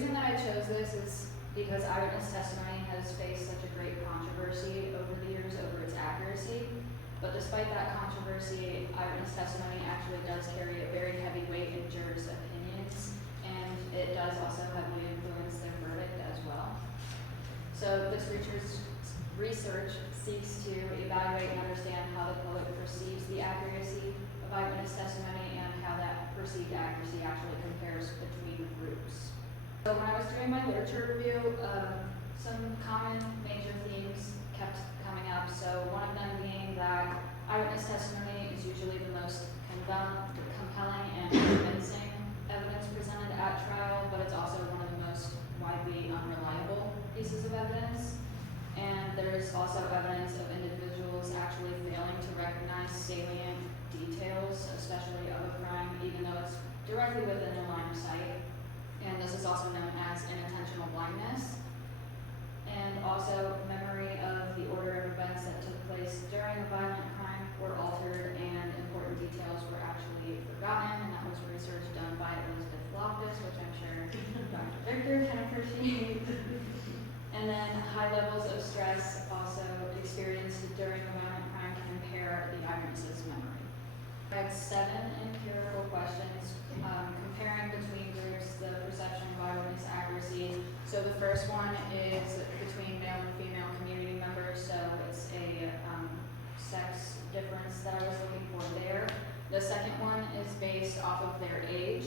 reason that I chose this is because eyewitness testimony has faced such a great controversy over the years over its accuracy. But despite that controversy, eyewitness testimony actually does carry a very heavy weight in jurors' opinions, and it does also heavily influence their verdict as well. So this research seeks to evaluate and understand how the public perceives the accuracy of eyewitness testimony and how that perceived accuracy actually compares between groups. So when I was doing my literature review, some common major themes kept coming up. So one of them being that eyewitness testimony is usually the most compelling and convincing evidence presented at trial, but it's also one of the most widely unreliable pieces of evidence. And there's also evidence of individuals actually failing to recognize salient details, especially of a crime, even though it's directly within their line of sight. And this is also known as unintentional blindness. And also memory of the order of events that took place during a violent crime were altered and important details were actually forgotten, and that was research done by Elizabeth Loftus, which I'm sure Dr. Victor can appreciate. And then high levels of stress also experienced during a violent crime can impair the eyewitness's memory. I had 7 empirical questions comparing between groups the perception of eyewitness accuracy. So the first one is between male and female community members, so it's a sex difference that I was looking for there. The second one is based off of their age.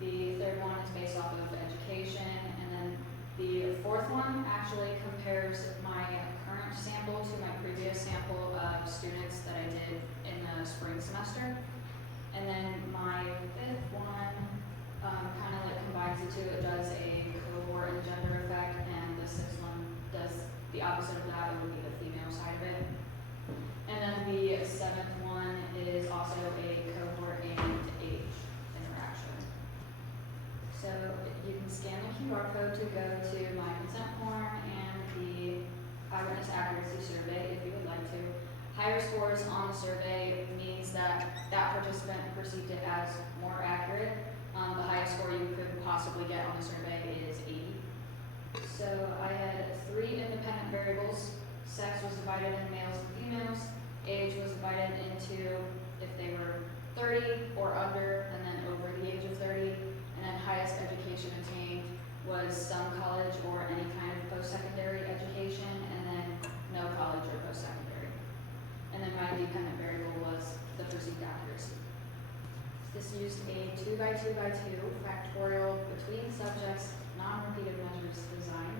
The third one is based off of education, and then the fourth one actually compares my current sample to my previous sample of students that I did in the spring semester. And then my fifth one kind of like combines the two. It does a cohort and gender effect, and the sixth one does the opposite of that. It would be the female side of it. And then the seventh one is also a cohort and age interaction. So you can scan the QR code to go to my consent form and the eyewitness accuracy survey if you would like to. Higher scores on the survey means that that participant perceived it as more accurate. The highest score you could possibly get on the survey is 80. So I had 3 independent variables. Sex was divided in males and females. Age was divided into if they were 30 or under, and then over the age of 30. And then highest education attained was some college or any kind of post-secondary education, and then no college or post-secondary. And then my dependent variable was the perceived accuracy. This used a 2x2x2 factorial between subjects non-repeated measures design.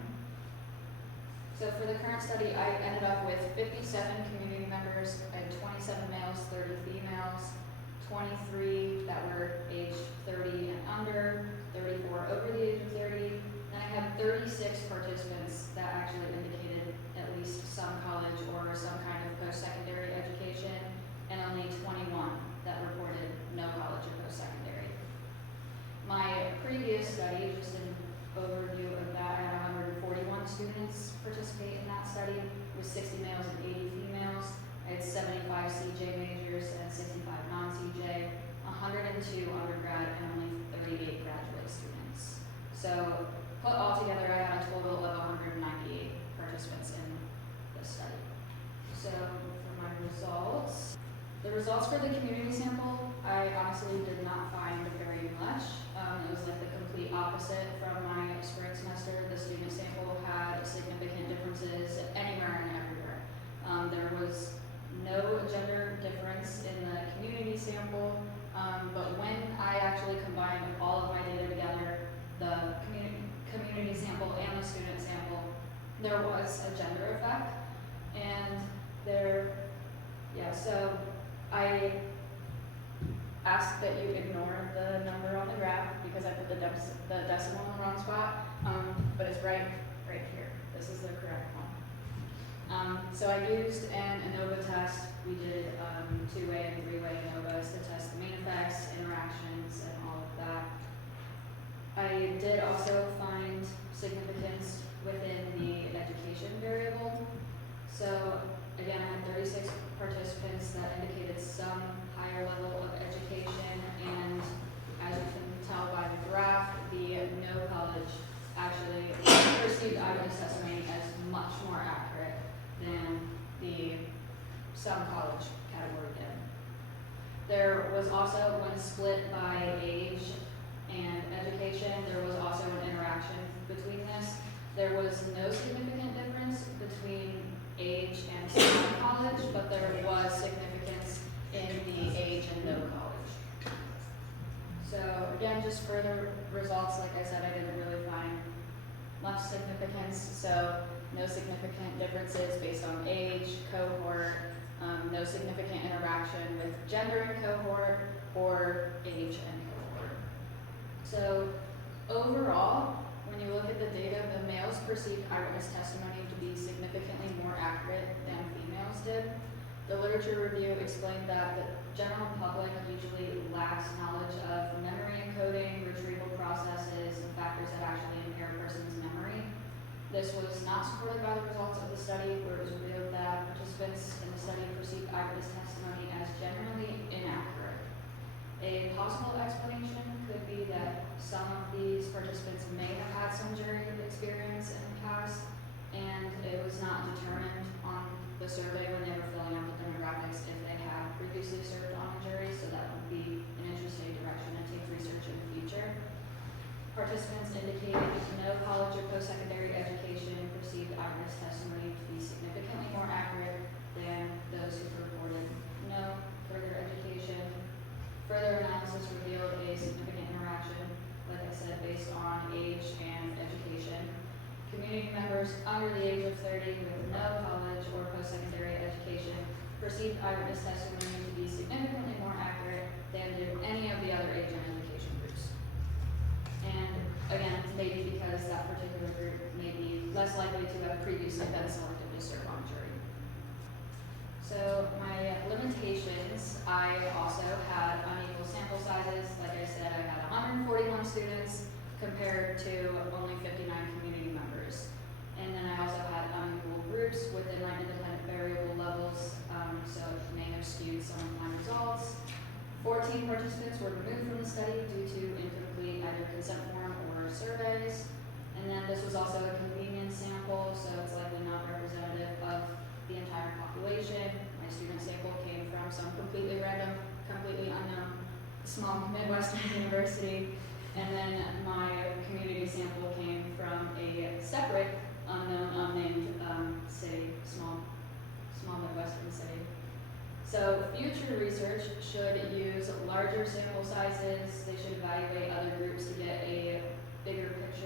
So for the current study, I ended up with 57 community members. I had 27 males, 30 females, 23 that were aged 30 and under, 34 over the age of 30. Then I had 36 participants that actually indicated at least some college or some kind of post-secondary education, and only 21 that reported no college or post-secondary. My previous study, just an overview of that, I had 141 students participate in that study with 60 males and 80 females. I had 75 CJ majors and 65 non-CJ, 102 undergrad, and only 38 graduate students. So put all together, I had a total of 198 participants in this study. So for my results, the results for the community sample, I honestly did not find very much. It was like the complete opposite from my spring semester. The student sample had significant differences anywhere and everywhere. There was no gender difference in the community sample, but when I actually combined all of my data together, the community sample and the student sample, there was a gender effect. And so I ask that you ignore the number on the graph because I put the decimal in the wrong spot, but it's right here. This is the correct one. So I used an ANOVA test. We did 2-way and 3-way ANOVAs to test the main effects, interactions, and all of that. I did also find significance within the education variable. So again, I had 36 participants that indicated some higher level of education, and as you can tell by the graph, the no college actually perceived eyewitness testimony as much more accurate than the some college category did. There was also, when split by age and education, there was also an interaction between this. There was no significant difference between age and some college, but there was significance in the age and no college. So again, just further results, like I said, I didn't really find much significance. So no significant differences based on age, cohort, no significant interaction with gender in cohort or age and cohort. So overall, when you look at the data, the males perceived eyewitness testimony to be significantly more accurate than females did. The literature review explained that the general public usually lacks knowledge of memory encoding, retrieval processes, and factors that actually impair a person's memory. This was not supported by the results of the study, where it was revealed that participants in the study perceived eyewitness testimony as generally inaccurate. A possible explanation could be that some of these participants may have had some jury experience in the past, and it was not determined on the survey when they were filling out the demographics if they had previously served on a jury, so that would be an interesting direction to take research in the future. Participants indicated no college or post-secondary education perceived eyewitness testimony to be significantly more accurate than those who reported no further education. Further analysis revealed a significant interaction, like I said, based on age and education. Community members under the age of 30 with no college or post-secondary education perceived eyewitness testimony to be significantly more accurate than did any of the other age and education groups. And again, maybe because that particular group may be less likely to have previously been selected to serve on jury. So my limitations, I also had unequal sample sizes. Like I said, I had 141 students compared to only 59 community members. And then I also had unequal groups within my independent variable levels, so it may have skewed some of my results. 14 participants were removed from the study due to incomplete either consent form or surveys. And then this was also a convenience sample, so it's likely not representative of the entire population. My student sample came from some completely random, completely unknown, small Midwestern university. And then my community sample came from a separate, unknown, unnamed city, small Midwestern city. So future research should use larger sample sizes. They should evaluate other groups to get a bigger picture